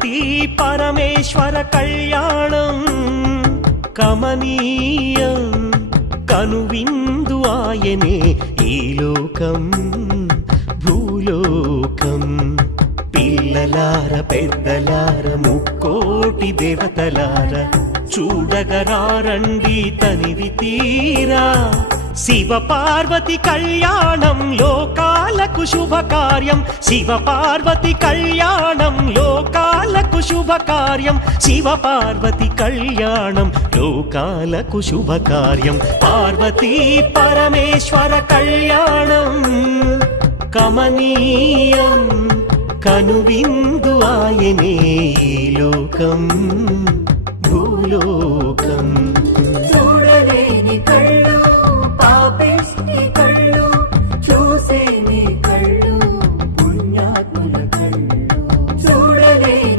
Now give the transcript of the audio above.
భక్తి పరమేశ్వర కళ్యాణం కమనీయం. కనువిందు ఆయనే ఈ లోకం భూలోకం. పిల్లలార పెద్దలార ముక్కోటి దేవతలార చూడగరారండి తనివి తీరా. శివ పార్వతి కళ్యాణం లోకాలకు శుభకార్యం శివ పార్వతి కళ్యాణం శుభకార్యం. శివ పార్వతి కళ్యాణం లోకాలకు శుభకార్యం. పార్వతీ పరమేశ్వర కళ్యాణం. కమనీయం కనువిందు ఆయనే లోకం. భూలోకం. చూడలేని కళ్ళు పాపేష్టి కళ్ళు చూసేని కళ్ళు.